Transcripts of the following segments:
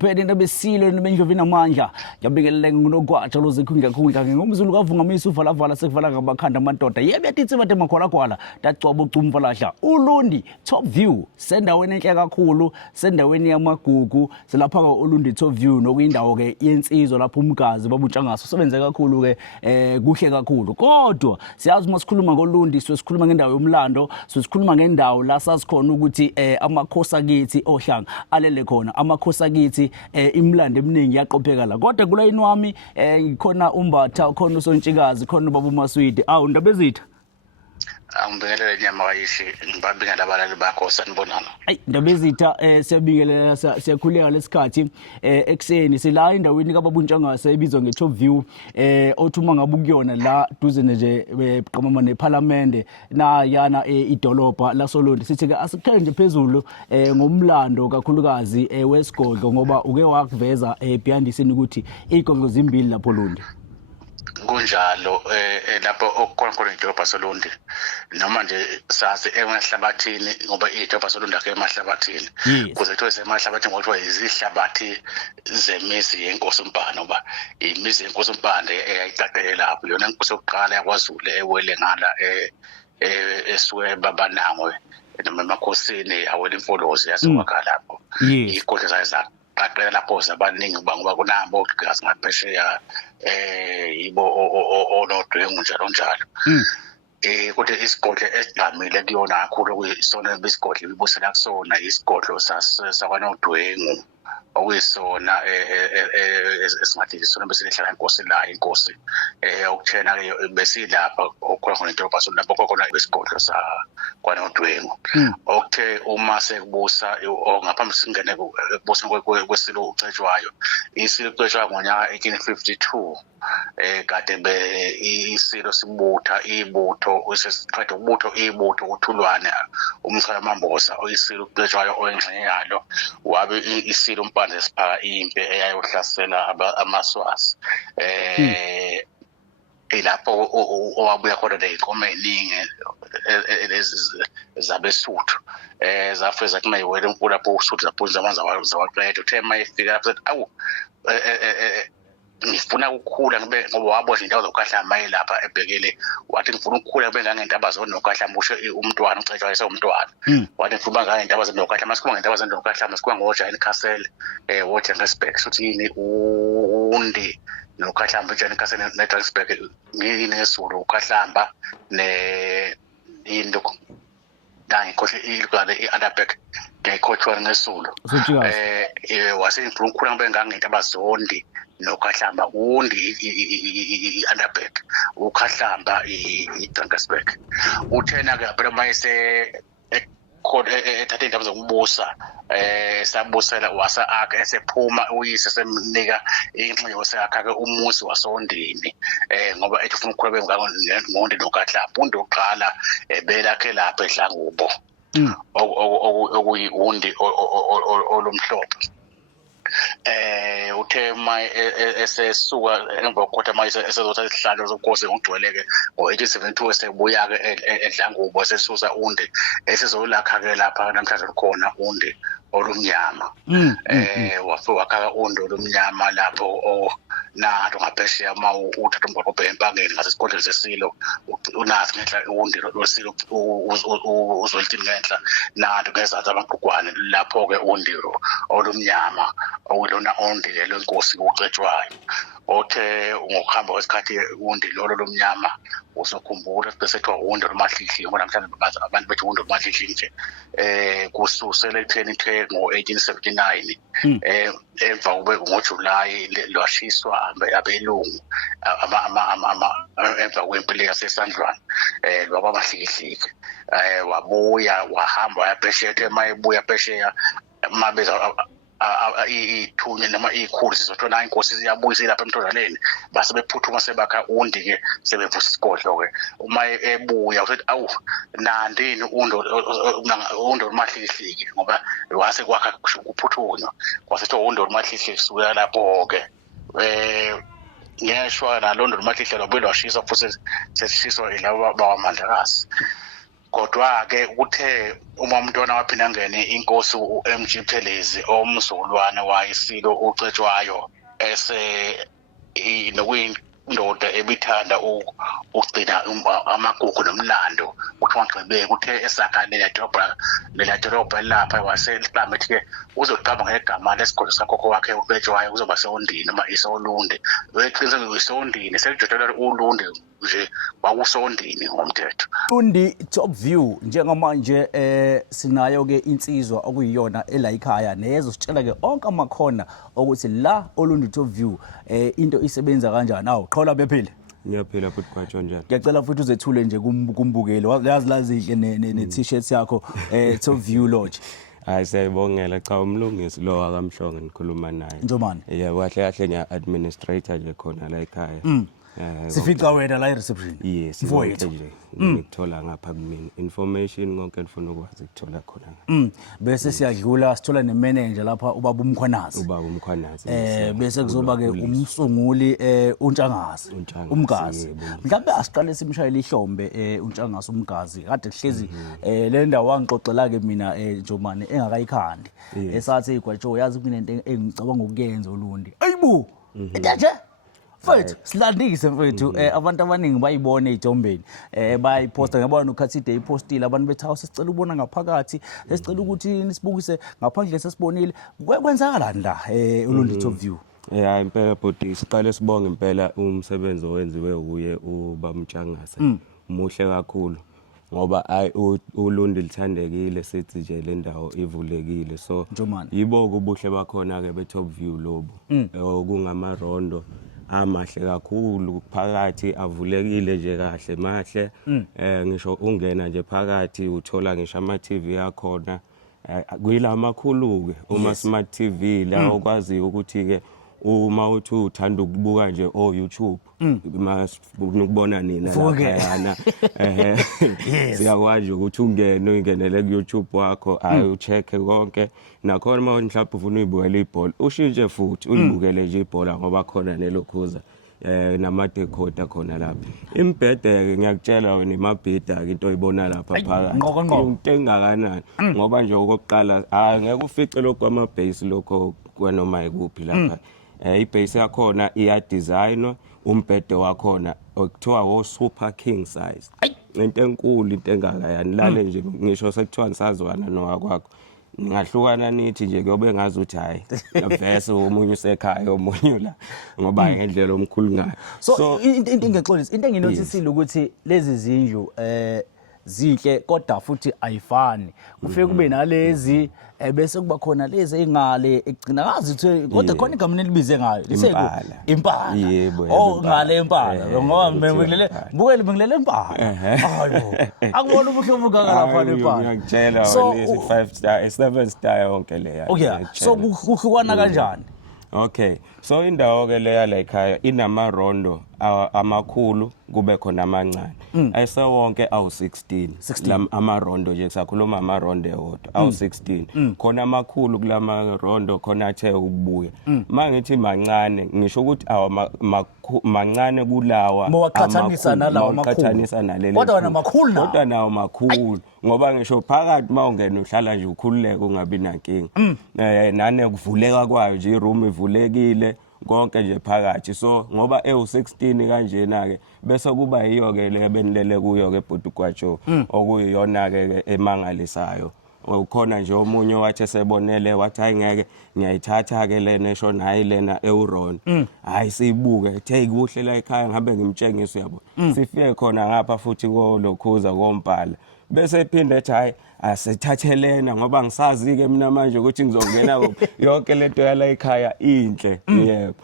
Phela nabesilo nebendlovini amandla ngiyabingelele ngonogwatsha lozikhundla ngomzulu kavungamisa uvala sekuvala ngamakhanda amadoda yebe yathi bathe makhwalagwala tacwaba ucumva lahla uLundi Top View sendaweni enhle kakhulu sendaweni yamagugu selapha uLundi Top View nokuyindawo ke yensizwa lapho umgazi babuntshangaso sebenze kakhulu ke kuhle kakhulu kodwa siyazi masikhuluma ngoLundi sikhuluma ngendawo yomlando sikhuluma ngendawo la sasikhona ukuthi amakhosi akithi ohlanga alele khona amakhosi akithi imlando eminingi yaqopheka la kodwa kulayini wami ngikhona umbatha khona usontshikazi khona ubaba uMaswidi ndaba ezitha Angibingelele nyama kayishi ngibabingelela abalali bakho sanibonana. Ndaba ezitha siyabingelela siyakhuleka lesikhathi ekseni sila endaweni kaBabuntshangaso ebizwa ngeTop View othuma ngabe kuyona la duze nje beqhamama neParliament na yana idolobha laSolundi sithi ke asikhele nje phezulu ngomlando kakhulukazi wesigodlo ngoba uke wakuveza behind ukuthi igodlo zimbili lapho Lundi kunjalo lapho okukhona idolobha Solundi noma nje sazi emahlabathini ngoba idolobha Solundi akhe emahlabathini kuze kuthiwe semahlabathini ngoba izihlabathi zemizi yenkosi uMpande ngoba imizi yenkosi Mpande eyayicacele lapho yona inkosi yokuqala yakwaZulu ewele ngala esuke babanangwe noma emakhosini awela imfolozi yasuka lapho igodlo zayo aqela lapho zabaningi ngoba kunabo ogazi ngaphesheya yibo onodwengu njalo kodwa isigodlo esigqamile kuyona kakhulu kuyisona besigodlo bibusela kusona isigodlo sakwanodwengu okuyisona esingathi isona besihlala inkosi la inkosi okuthena ke besilapha okhona idolobha Solundi lapho khona besigodlo sakwanodwengu okuthe uma sekubusa ngaphambi singene kubusa kwesilo ucetshwayo isilo ucetshwayo ngonyaka 1852 kade isilo sibutha ibutho usesiqeda ubutho ibutho uthulwane umchalamambosa oyisilo ucetshwayo oyengxenye yalo wabe isilo Mpande siphaka impi eyayohlasela amaSwazi ilapho owabuya khona leyinkomo eziningi zabesuthu zafeza kuma yiwele enkulu lapho usuthu zaphunza amanzi zawaqeda uthe mayefika lapho awu ngifuna ukukhula ngoba wabona indawo zokuhlamba lapha ebhekele wathi ngifuna ukukhula kube ngangentaba zonokuhlamba usho umntwana ucetshwayo esewumntwana wathi ngifuna ngangentaba zonokuhlamba sikhuluma ngentaba zonokuhlamba sikhuluma ngoJane Castle woJanesburg sothi yini undi nokuhlamba uJane Castle neJanesburg ngini ngesulu ukuhlamba into ngikhohle ilugane iAnderberg ngikhothwa ngesulu wase ngifuna ukukhula kube ngangentaba zondi nokuhlamba undi iAnderberg ukhahlamba iJanesburg uthena ke phela mayese khona ethatha indaba zokubusa sabusela wasa akhe esephuma uyise semnika inxiwo sakhe ke umuzi wasondini ngoba ethi ufuna ukukhwela ngonde nokahlamba undi oqala belakhe lapha eDlangubo okuyiundi olumhlophe uthe esesuka emva kokuthi manje esezothatha isihlalo sokukhose ngogcweleke ngo1872 esebuya ke eDlangubo sesusa undi esezolakha ke lapha namhlanje khona undi olumnyama wakha undi olumnyama lapho nato ngaphesheya uma uthatha umbhobho empangeni ngasesigodlweni sesilo unazi ngenhla undi losilo uzolithini ngenhla nato ngezathu amaqhugwane lapho ke undi olumnyama okulona undi lelo inkosi ucetshwayo othe ngokuhamba kwesikhathi undi lolo lomnyama usokhumbula bese kuthiwa undi lomahlihli ngoba namhlanje abantu bethi undi lomahlihli nje kususela ekutheni ngo1879 emva kube ngoJulayi lwashiswa abelungu emva kwempilo yaseSandlwana lwabamahlikihliki wabuya wahamba yaphesheya ethe mayebuya phesheya mabeza ithunya noma ikhulu sizothola inkosi ziyabuyisa lapha eMtholaleni base bephuthuma sebakha undi ke sebevusa isigodlo ke uma ebuya usethi awu nandini undo olumahlihli ngoba wase kwakha kuphuthunywa kwasethi undo olumahlihli suka lapho ke ngeshwa nalondo olumahlihli lobelwashisa futhi sesishiswa ilabo bawamandlakazi kodwa ke uthe uma umntwana waphina ngene inkosi uMG Phelezi omzulwane wayisilo ucetshwayo nokuyindoda ebithanda ukugcina amagugu nomlando uthi wangcebeke uthe esakha lela dolobha lapha waseliqamba ethi ke uzoqamba ngegama lesigodi sakho wakhe ucetshwayo kuzoba sewundini noma isewulunde weqiniseke ngisewundini sekujotelwa ulundi nje wakusondini ngomthetho. Lundi Top View njengamanje sinayo ke insizwa okuyiyona ela ekhaya nezositshela ke onke amakhona ukuthi la Olundi Top View into isebenza kanjani. Awu qhola bephile. Ngiyaphila futhi kwatsho njalo. Ngiyacela futhi uzethule nje kumbukelo. Yazi ne t-shirt yakho Top View Lodge. Hayi siyabongela cha umlungisi lo akamhlonge nikhuluma naye. Njomani? Yebo kahle kahle nya administrator nje khona la ekhaya. Sifica wena la reception. Yes, mfowethu nje ngikuthola ngapha kumina information konke ngifuna ukwazi ukuthola khona. Bese siyadlula sithola ne manager lapha ubaba umkhwanazi. Ubaba umkhwanazi. Bese kuzoba ke umsunguli uNtshangase umgazi. Mhlawumbe asiqale simshayele ihlombe uNtshangase umgazi kade kuhlezi le ndawo wangixoxela ke mina Njomani engakayikhandi esathi igwatsho yazi kunento engicabanga ukuyenza uLundi. Ayibo. Nje Mfethu silandise mfethu abantu abaningi bayibona eJombeni bayiposta ngiyabona uKhathide ipostile abantu bethawu sicela ubona ngaphakathi sicela ukuthi nisibukise ngaphandle sesibonile kwenzakalani la uLundi Top View. Yeah impela bodi siqale sibonge impela umsebenzi owenziwe uye ubamtshangasa muhle kakhulu ngoba uLundi lithandekile sithi nje le ndawo ivulekile so yibo kubuhle bakhona ke beTop View lobo okungamarondo amahle kakhulu phakathi avulekile nje kahle mahle ngisho ungena nje phakathi uthola ngisho ama TV yakhona kuyila makhulu ke uma smart TV la okwazi ukuthi ke uma uthi uthanda ukubuka nje YouTube ukubona nina laphayana siyakwazi ukuthi ungene ungenele ku YouTube wakho ayi ucheck konke nakhona uma mhlawumbe ufuna uyibukela ibhola ushintshe futhi uyibukele nje ibhola ngoba khona nelokhuza nama decoder khona lapha imbhede ke ngiyakutshela wena imabhida ke into oyibona lapha phakathi into engakanani ngoba nje okokuqala ngeke ufice lokho ama base lokho kwanoma ikuphi lapha ibase yakhona iya designwa umbhede wakhona okuthiwa wo super king size into enkulu into engakayani lale nje ngisho sekuthiwa ngisazwana nowakwakho ngahlukana nithi nje kuyobe ngazi ukuthi hayi vese omunye usekhaya omunye la ngoba ngendlela omkhulu ngayo so into engixolisa into enginotisile ukuthi lezi zindlu zinhle kodwa futhi ayifani kufike kube nalezi bese kuba khona lezi engale egcina kazi ukuthi kodwa khona igama elibize ngayo liseku impala yebo ngale impala ngoba ngilele impala hayibo akubona ubuhle obukaka lapha impala ngiyakutshela lezi 5 star 7 star yonke leya okay so kuhlukana kanjani okay so indawo ke leya la ekhaya inamarondo amakhulu kube khona amancane ayisewonke awu16 amarondo nje sakhuluma amarondo ewodwa awu16 khona amakhulu kulamarondo khona athe ukubuya mangithi mancane ngisho ukuthi mancane kulawa mawaqhathanisa nalawa makhulu kodwa nawo makhulu ngoba ngisho phakathi mawungena uhlala nje ukhululeke ungabi nankinga nane kuvuleka kwayo nje iroom ivulekile konke nje phakathi so ngoba ewu16 kanjena ke bese kuba yiyo ke le benilele kuyo ke bhuti kwatsho okuyiyona ke emangalisayo ukhona nje omunye wathi sebonele wathi hayi ngeke ngiyayithatha ke lena esho nayi lena euron hayi siyibuke ethe kuhle la ekhaya ngabe ngimtshengisa uyabo sifike khona ngapha futhi kolokhuza kompala bese iphinde ethi hayi asithathelena ngoba ngisazi ke mina manje ukuthi ngizongena yonke lento yala ekhaya inhle yebo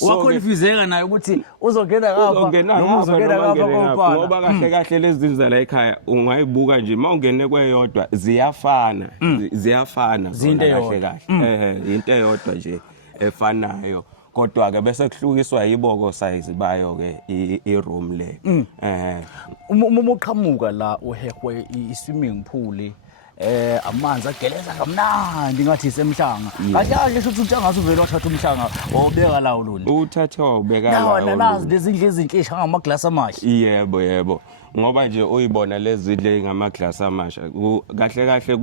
wakonfuzeka naye ukuthi uzongena ngapha noma uzongena ngapha kompala ngoba kahle kahle lezi zinto zala ekhaya ungayibuka nje mawungene kweyodwa ziyafana kahle kahle into eyodwa nje efanayo kodwa ke bese kuhlukiswa yiboko size bayo ke iroom le uma uqhamuka la uhehwe iswimming pool amanzi ageleza kamnandi ngathi semhlanga kahle ukuthi uNtshangase uvela wathatha umhlanga wawubeka la uLundi uthathe wawubeka la nawo nazi lezindlu ezinhle eshanga amaglasi amahle yebo ngoba nje uyibona lezi zidle ngamaglasi amasha kahle kahle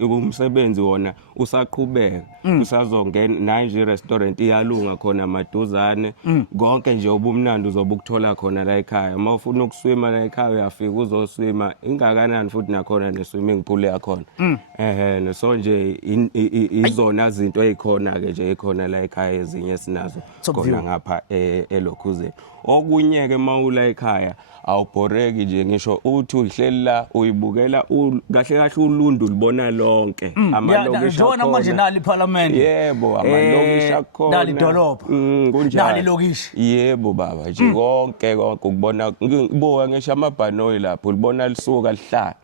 umsebenzi wona usaqhubeka usazongena nanje restaurant iyalunga khona maduzane konke nje obumnandi uzobukuthola khona la ekhaya uma ufuna ukuswima la ekhaya uyafika uzoswima ingakanani futhi nakhona ne-swimming pool yakhona so nje izona zinto ezikhona ke nje ekhona la ekhaya ezinye sinazo khona ngapha eLokhuzeni. Okunye ke mawula ekhaya awubhoreki nje ngisho uthi uhleli la uyibukela kahle kahle ulundu libona lonke amalokishi akhona manje nali iParliament yebo amalokishi akhona nali idolobha nali lokishi yebo baba nje konke ukubona ngibuka ngisho amabhanoyi lapho libona lisuka lihlala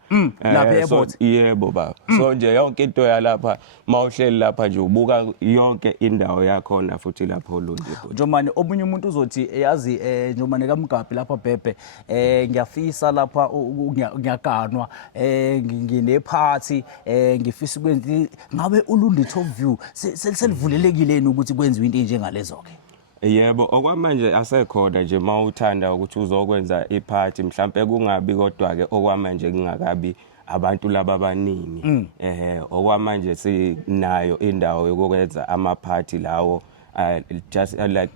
lapha airport yebo baba so nje yonke into yalapha mawuhleli lapha nje ubuka yonke indawo yakhona futhi lapho Ulundi Njomane omunye umuntu uzothi yazi Njomane kaMgabhi lapha Bhebhe ngiyafisa lapha ngiyaganwa nginephathi ngifisa ukwenza ngabe Ulundi Top View selivulelekileni ukuthi kwenziwe into njengalezo ke. Yebo okwamanje asekhona nje mawuthanda ukuthi uzokwenza iparty mhlambe kungabi kodwa ke okwamanje kungakabi abantu laba abaningi okwamanje sinayo indawo yokwenza ama party lawo just like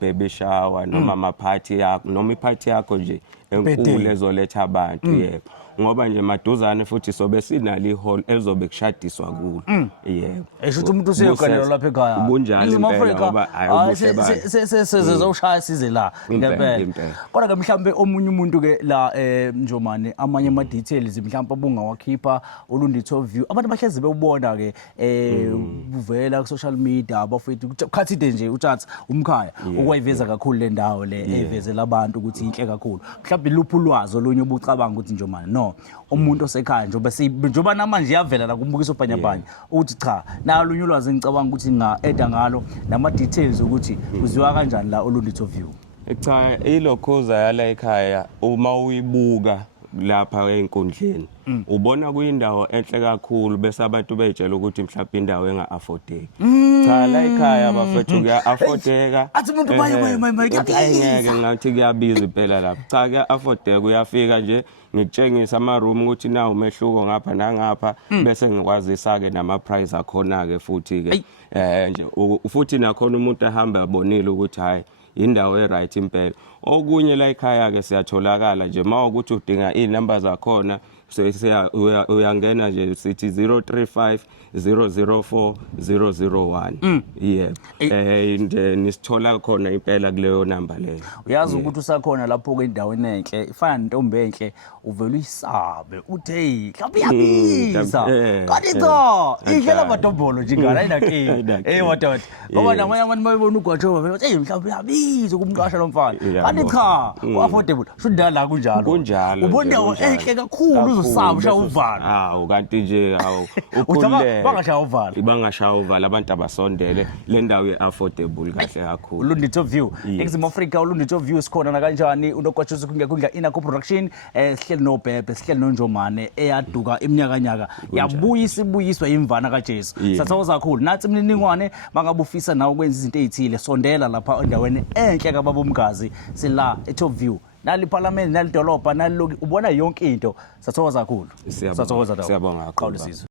baby shower noma ama party yakho noma iparty yakho nje enkulu ezoletha abantu yebo ngoba nje maduzane futhi sobe sinali hall ezobe kushadiswa kulo yebo esho ukuthi umuntu useyogalela lapha ekhaya kunjalo impela ngoba ayobuhle bayo sezoshaya size la ngempela kodwa ke mhlambe omunye umuntu ke la Njomane amanye ama details mhlambe bungawakhipha Ulundi Top View abantu bahlezi bewubona ke uvela ku social media abafethu khathide nje utshathi umkhaya okwayiveza kakhulu le ndawo le evezela abantu ukuthi inhle kakhulu mhlambe luphu ulwazi olunye obucabanga ukuthi Njomane no umuntu osekhaya njoba namanje yavela la kumbukiso bhanyabhanya uthi cha nalunye ulwazi ngicabanga ukuthi nga-eda ngalo nama details ukuthi kuziwa kanjani la Ulundi Top View. Cha ilokhoza yala ekhaya uma uyibuka lapha einkundleni ubona kuyindawo enhle kakhulu bese abantu bejela ukuthi mhlawumbe indawo enga-affordeki cha la ekhaya abafethu kuya-affordeka athi umuntu ngeke ngathi kuyabiza impela lapha cha kuya-affordeka uyafika nje ngikutshengisa ama-room ukuthi na umehluko ngapha nangapha bese ngikwazisa-ke nama-price akhona-ke futhi-ke nje futhi nakhona umuntu ahamba abonile ukuthi hhayi indawo e-right impela. Okunye la ekhaya ke siyatholakala nje mawukuthi udinga inamba zakhona uyangena nje sithi 035 004 001 yebo nisithola khona impela kuleyo number leyo. Uyazi ukuthi usakhona lapho ke indaweni enhle ifana nentombi enhle uvela uyisabe uthi hey mhlawumbe iyabiza kanti cha ihlela amadombolo nje ngala inake wadoda ngoba namanye abantu bayibona ugwajoba bathi hey mhlawumbe iyabiza ukumqasha lo mfana kanti cha ku-affordable shudala la kunjalo ubona indawo enhle kakhulu uzosaba ushaya uvalo kanti nje ukhululeke bangashaya uvalo abantu abasondele le ndawo ye-affordable kahle kakhulu. Ulundi Top View eNingizimu Afrika Ulundi Top View sikhona na kanjani unogwajuza kungekudla Inaco Production sihleli noBhebhe sihleli noNjomane eyaduka iminyakanyaka yabuya isibuyiswa imvana kaJesu sathokoza kakhulu nathi imininingwane bangabufisa nawe ukwenza izinto ezithile sondela lapha endaweni enhle kababomgazi sila eTop View nali iParliament nali idolobha nali ubona yonke into sathokoza kakhulu siyabonga kakhulu.